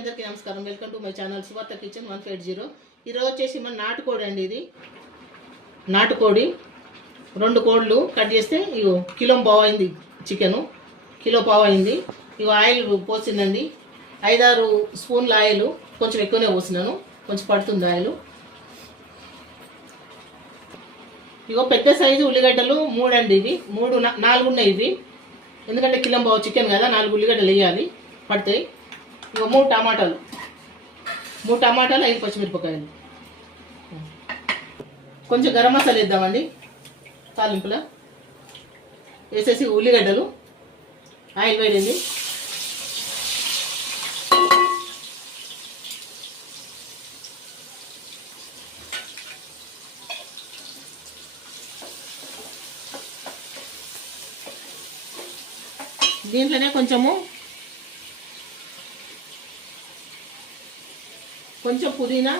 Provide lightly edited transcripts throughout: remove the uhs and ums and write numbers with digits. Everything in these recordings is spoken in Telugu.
అందరికీ నమస్కారం. వెల్కమ్ టు మై ఛానల్ సువార్త కిచెన్ 180. ఈరోజు వచ్చేసి మన నాటుకోడి అండి. ఇది నాటుకోడి 2 కోళ్ళు కట్ చేస్తే ఇగో కిలో పావు అయింది. చికెను కిలో పావు అయింది. ఇగో ఆయిల్ పోసిందండి. 5-6 స్పూన్ల ఆయిల్, కొంచెం ఎక్కువనే పోసినాను, కొంచెం పడుతుంది ఆయిల్. ఇగో పెద్ద సైజు ఉల్లిగడ్డలు 3 అండి. ఇవి 4 ఉన్నాయి. ఇవి ఎందుకంటే కిలో పావు చికెన్ కదా, 4 ఉల్లిగడ్డలు వేయాలి, పడతాయి. ఇక 3 టమాటాలు, 5 పచ్చిమిరపకాయలు, కొంచెం గరం మసాలా వేద్దామండి. తాలింపులా వేసేసి ఉల్లిగడ్డలు, ఆయిల్ వేడింది. దీంట్లోనే కొంచెం పుదీనా,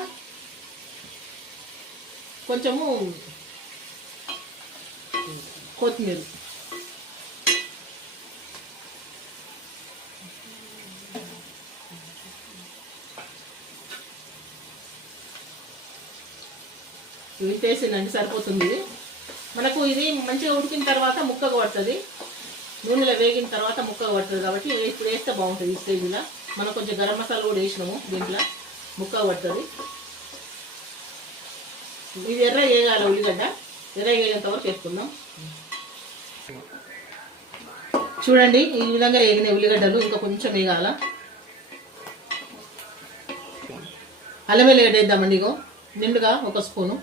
కొంచెము కొత్తిమీర, ఇవి వేసిందండి, సరిపోతుంది. ఇది మనకు ఇది మంచిగా ఉడికిన తర్వాత ముక్కగా పడుతుంది, నూనెలో వేగిన తర్వాత ముక్కగా పడుతుంది. కాబట్టి ఇప్పుడు వేస్తే బాగుంటుంది. ఈ స్టేజ్లో మనం కొంచెం గరం మసాలా కూడా వేసినాము, దీంట్లో ముక్క పడుతుంది. ఇది ఎర్ర వేయాలి, ఉల్లిగడ్డ ఎర్ర వేయనంత వరకు వేసుకుందాం. చూడండి, ఈ విధంగా వేగిన ఉల్లిగడ్డలు ఇంకా కొంచెం వేయాల. అల్లం వెల్లిగడ్డ వేద్దామండి. ఇగో నిండుగా 1 స్పూను,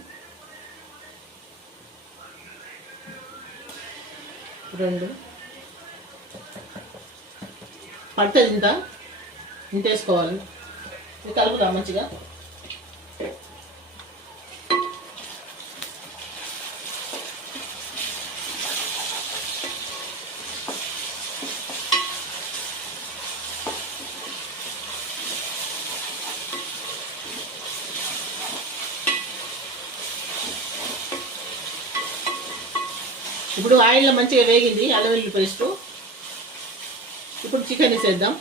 2 పడుతుంది. ఇంత వేసుకోవాలి. ఇది కలుపుదా మంచిగా. ఇప్పుడు ఆయిల్లో మంచిగా వేగింది అల్లం వెల్లుల్లి పేస్టు. ఇప్పుడు చికెన్ వేసేద్దాం.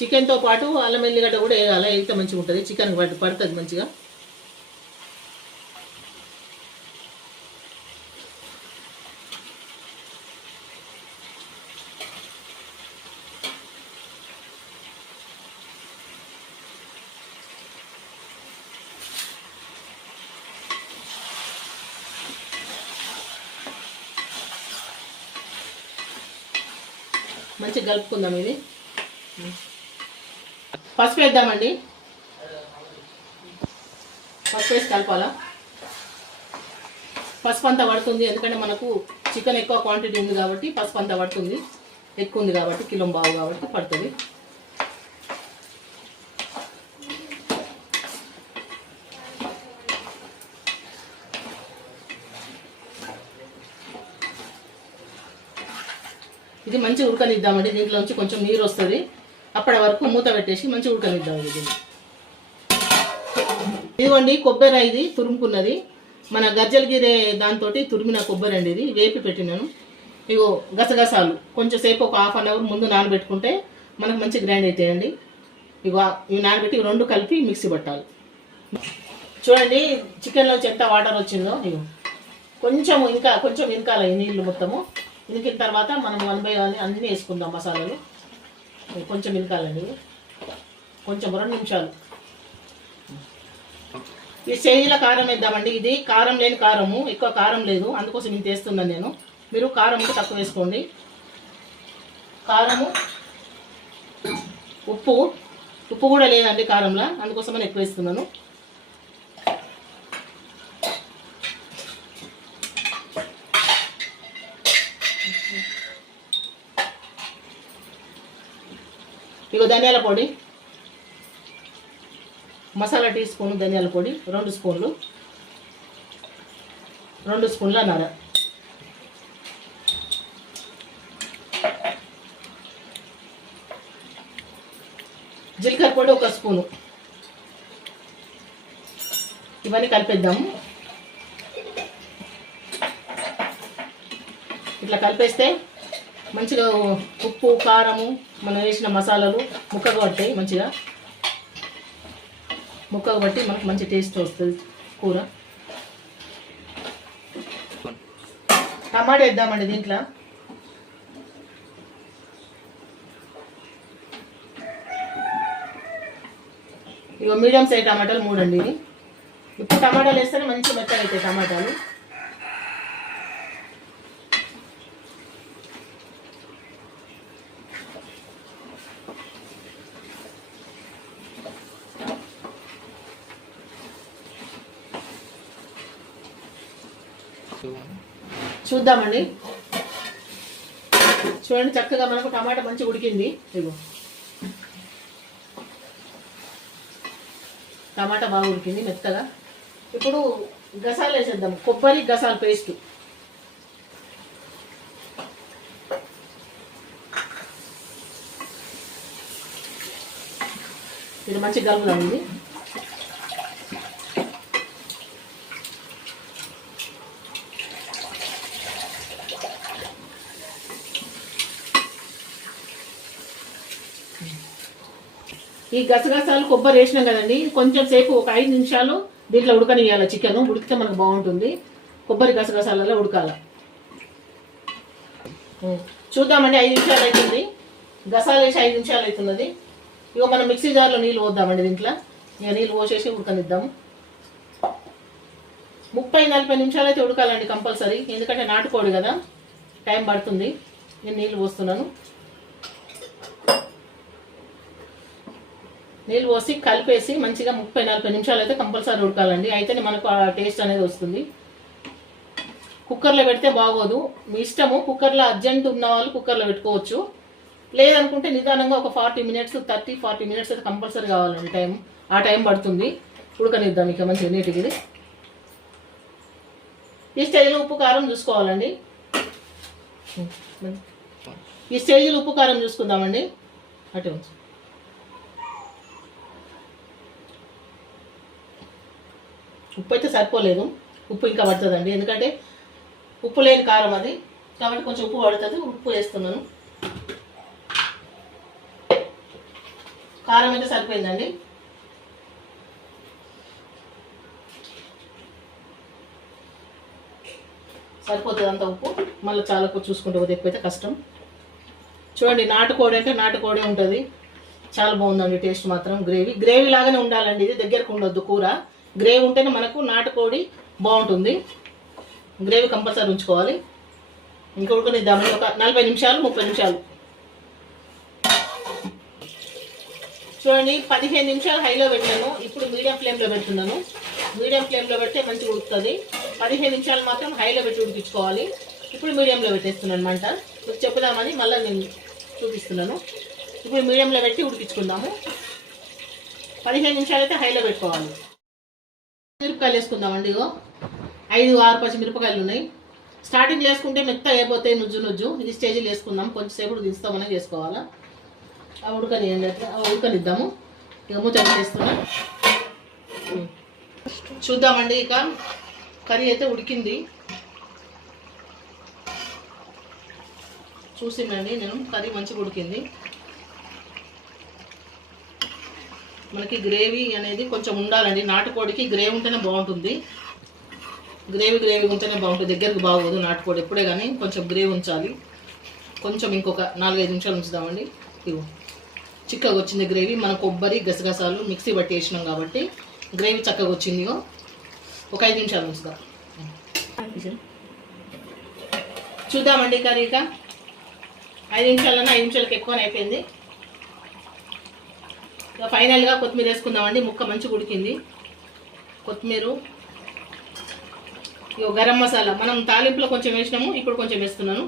చికెన్తో పాటు అల్లం వెల్లిగడ్డ కూడా వేయాలి, వేస్తే మంచిగా ఉంటుంది. చికెన్ పడుతుంది మంచిగా. మంచిగా కలుపుకుందాం. ఇది పసుపు వేద్దామండి. పసుపు వేసి కలపాలా. పసుపు అంతా పడుతుంది, ఎందుకంటే మనకు చికెన్ ఎక్కువ క్వాంటిటీ ఉంది కాబట్టి పసుపు అంతా పడుతుంది. ఎక్కువ ఉంది కాబట్టి, కిలో పావు కాబట్టి పడుతుంది. ఇది మంచిగా ఉడకనిద్దామండి. దీంట్లోంచి కొంచెం నీరు వస్తుంది. అప్పటి వరకు మూత పెట్టేసి మంచిగా ఉడకనిద్దాం. ఇదిగోండి కొబ్బరి, ఇది తురుముకున్నది. మన గజ్జల గిరే దాంతో తురిమిన కొబ్బరి అండి. ఇది వేపి పెట్టినాను. ఇగో గసగసాలు కొంచెం సేపు, ఒక ½ అవర్ ముందు నానబెట్టుకుంటే మనకు మంచి గ్రైండ్ అవుతాయండి. ఇగో ఇవి నానబెట్టి 2 కలిపి మిక్సీ పట్టాలి. చూడండి చికెన్లోంచి ఎంత వాటర్ వచ్చిందో. ఇగో కొంచెం ఇంకాల ఈ నీళ్ళు మొత్తము ఇంకిన తర్వాత మనం 1 by 1 అన్నీ వేసుకుందాం. మసాలాలు కొంచెం ఇంకాలండి, కొంచెం 2 నిమిషాలు. ఈ స్టేజ్లో కారం వేద్దామండి. ఇది కారం లేని కారము, ఎక్కువ కారం లేదు, అందుకోసం ఇంత వేస్తున్నాను నేను. మీరు కారం ఉంటే తక్కువ వేసుకోండి. కారము, ఉప్పు కూడా లేదండి కారంలో, అందుకోసమని ఎక్కువ వేస్తున్నాను. ఇగో ధనియాల పొడి, మసాలా టీ స్పూన్ ధనియాల పొడి 2 స్పూన్లు, 2 స్పూన్ల నర, జీలకర్ర పొడి 1 స్పూను. ఇవన్నీ కలిపేద్దాము. ఇట్లా కలిపేస్తే మంచిగా ఉప్పు కారము మనం వేసిన మసాలాలు ముక్కకు పడతాయి. మంచిగా ముక్కకు బట్టి మనకు మంచి టేస్ట్ వస్తుంది కూర. టమాటా వేద్దామండి దీంట్లో. ఇక మీడియం సైజ్ టమాటాలు 3 అండి. ఇది ఇప్పుడు టమాటాలు వేస్తేనే మంచి మెత్తగా అవుతాయి టమాటాలు. చూద్దామండి. చూడండి చక్కగా మనకు టమాటా మంచిగా ఉడికింది. ఇగో టమాటా బాగా ఉడికింది మెత్తగా. ఇప్పుడు గసాలు వేసేద్దాం. కొబ్బరి గసాల పేస్ట్. ఇది మంచి కలుపుదాం. ఇది ఈ గసగసాలు కొబ్బరి వేసినాం కదండి, కొంచెం సేపు ఒక 5 నిమిషాలు దీంట్లో ఉడకనియాలి. చికెన్ ఉడికితే మనకు బాగుంటుంది. కొబ్బరి గసగసాలలో ఉడకాల. చూద్దామండి. 5 నిమిషాలు అవుతుంది. గసాలు వేసి 5 నిమిషాలు అవుతున్నది. ఇక మనం మిక్సీ జార్లో నీళ్ళు పోద్దామండి. దీంట్లో ఇక నీళ్ళు పోసేసి ఉడకనిద్దాము. 30-40 నిమిషాలు అయితే ఉడకాలండి కంపల్సరీ. ఎందుకంటే నాటుకోడి కదా, టైం పడుతుంది. నేను నీళ్ళు పోస్తున్నాను. నీళ్ళు పోసి కలిపేసి మంచిగా 30-40 నిమిషాలు అయితే కంపల్సరీ ఉడకాలండి. అయితేనే మనకు ఆ టేస్ట్ అనేది వస్తుంది. కుక్కర్లో పెడితే బాగోదు. మీ ఇష్టము. కుక్కర్లో అర్జెంట్ ఉన్న వాళ్ళు కుక్కర్లో పెట్టుకోవచ్చు. లేదనుకుంటే నిదానంగా ఒక 40 మినిట్స్ 30-40 మినిట్స్ అయితే కంపల్సరీ కావాలండి టైం. ఆ టైం పడుతుంది. ఉడకనిద్దాం ఇక మంచిగా నీటికి. ఇది ఈ స్టేజ్లో ఉప్పు కారం చూసుకోవాలండి. ఈ స్టేజ్లో ఉప్పు కారం చూసుకుందామండి. అటు ఉప్పు అయితే సరిపోలేదు. ఉప్పు ఇంకా పడుతుందండి. ఎందుకంటే ఉప్పు లేని కారం అది, కాబట్టి కొంచెం ఉప్పు పడుతుంది. ఉప్పు వేస్తున్నాను. కారం అయితే సరిపోయిందండి. సరిపోతుంది అంత ఉప్పు. మళ్ళీ చాలా చూసుకుంటే పోతే ఎక్కువైతే కష్టం. చూడండి నాటుకోడి అంటే నాటుకోడి ఉంటుంది. చాలా బాగుందండి టేస్ట్ మాత్రం. గ్రేవీ లాగానే ఉండాలండి. ఇది దగ్గరకు ఉండొద్దు కూర. గ్రేవీ ఉంటేనే మనకు నాటుకోడి బాగుంటుంది. గ్రేవీ కంపల్సరీ ఉంచుకోవాలి. ఇంకా ఉడకనిద్దామని ఒక 40 నిమిషాలు 30 నిమిషాలు. చూడండి 15 నిమిషాలు హైలో పెట్టాను. ఇప్పుడు మీడియం ఫ్లేమ్లో పెడుతున్నాను. మీడియం ఫ్లేమ్లో పెడితే మంచిగా ఉడుకుతుంది. 15 నిమిషాలు మాత్రం హైలో పెట్టి ఉడికించుకోవాలి. ఇప్పుడు మీడియంలో పెట్టేస్తున్నాను మంట. మీకు చెప్పుదామని మళ్ళీ నేను చూపిస్తున్నాను. ఇప్పుడు మీడియంలో పెట్టి ఉడికించుకుందాము. 15 నిమిషాలు అయితే హైలో పెట్టుకోవాలి. మిరపకాయలు వేసుకుందామండి. ఇగో 5-6 పచ్చిమిరపకాయలు ఉన్నాయి. స్టార్టింగ్ వేసుకుంటే మెత్తగా అయిపోతాయి నుజ్జు. ఈ స్టేజ్లో వేసుకుందాం. కొంచెంసేపు దిస్తామని వేసుకోవాలా. అవి ఉడకనియండి. అట్లా ఉడకనిద్దాము. ఇక మూత పెట్టేస్తున్నాం. చూద్దామండి. ఇక కర్రీ అయితే ఉడికింది. చూసిందండి నేను. కర్రీ మంచిగా ఉడికింది. మనకి గ్రేవీ అనేది కొంచెం ఉండాలండి. నాటుకోడికి గ్రేవీ ఉంటేనే బాగుంటుంది. గ్రేవీ ఉంటేనే బాగుంటుంది. దగ్గరకు బాగోదు నాటుకోడి ఎప్పుడే కానీ. కొంచెం గ్రేవీ ఉంచాలి. కొంచెం ఇంకొక 4-5 నిమిషాలు ఉంచుదామండి. ఇవ్వు చిక్కగా వచ్చింది గ్రేవీ. మనం కొబ్బరి గసగసాలు మిక్సీ పట్టి వేసినాం కాబట్టి గ్రేవీ చక్కగా వచ్చింది. ఒక 5 నిమిషాలు ఉంచుదాం. చూద్దామండి కర్రీ. ఇక 5 నిమిషాలన్నా 5 నిమిషాలకి ఎక్కువనే అయిపోయింది. ఫైనల్గా కొత్తిమీర వేసుకుందామండి. ముక్క మంచిగా ఉడికింది. కొత్తిమీర, గరం మసాలా మనం తాలింపులో కొంచెం వేసినాము. ఇప్పుడు కొంచెం వేస్తున్నాను.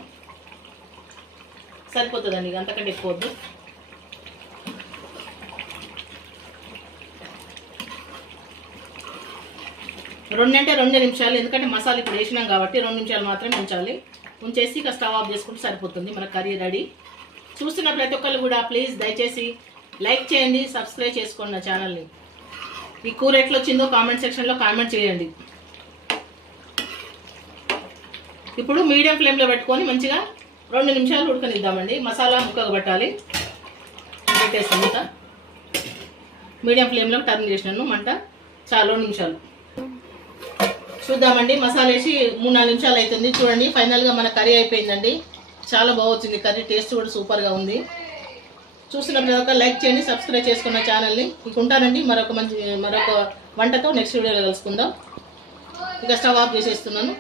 సరిపోతుందండి. ఇక అంతకంటే ఎక్కువ వద్దు. రెండంటే 2 నిమిషాలు. ఎందుకంటే మసాలా ఇప్పుడు వేసినాం కాబట్టి 2 నిమిషాలు మాత్రమే ఉంచాలి. ఉంచేసి ఇక స్టవ్ ఆఫ్ చేసుకుంటే సరిపోతుంది. మన కర్రీ రెడీ. చూస్తున్న ప్రతి ఒక్కళ్ళు కూడా ప్లీజ్ దయచేసి లైక్ చేయండి, సబ్స్క్రైబ్ చేసుకోండి నా ఛానల్ని. ఈ కూర ఎట్లా వచ్చిందో కామెంట్ సెక్షన్లో కామెంట్ చేయండి. ఇప్పుడు మీడియం ఫ్లేమ్లో పెట్టుకొని మంచిగా 2 నిమిషాలు ఉడకనిద్దామండి. మసాలా ముక్కకు పట్టాలి. పెట్టేస్తాం మూత. మీడియం ఫ్లేమ్లో టర్న్ చేసినాను మంట. చాలా 2 నిమిషాలు చూద్దామండి. మసాలా వేసి 3-4 నిమిషాలు అవుతుంది. చూడండి ఫైనల్గా మన కర్రీ అయిపోయిందండి. చాలా బాగుంది కర్రీ. టేస్ట్ కూడా సూపర్గా ఉంది. చూసిన ప్రతి లైక్ చేయండి, సబ్స్క్రైబ్ చేసుకున్న ఛానల్ని. ఇక ఉంటానండి మరొక వంటతో నెక్స్ట్ వీడియోలో కలుసుకుందాం. ఇక స్టవ్ ఆఫ్ చేసేస్తున్నాను.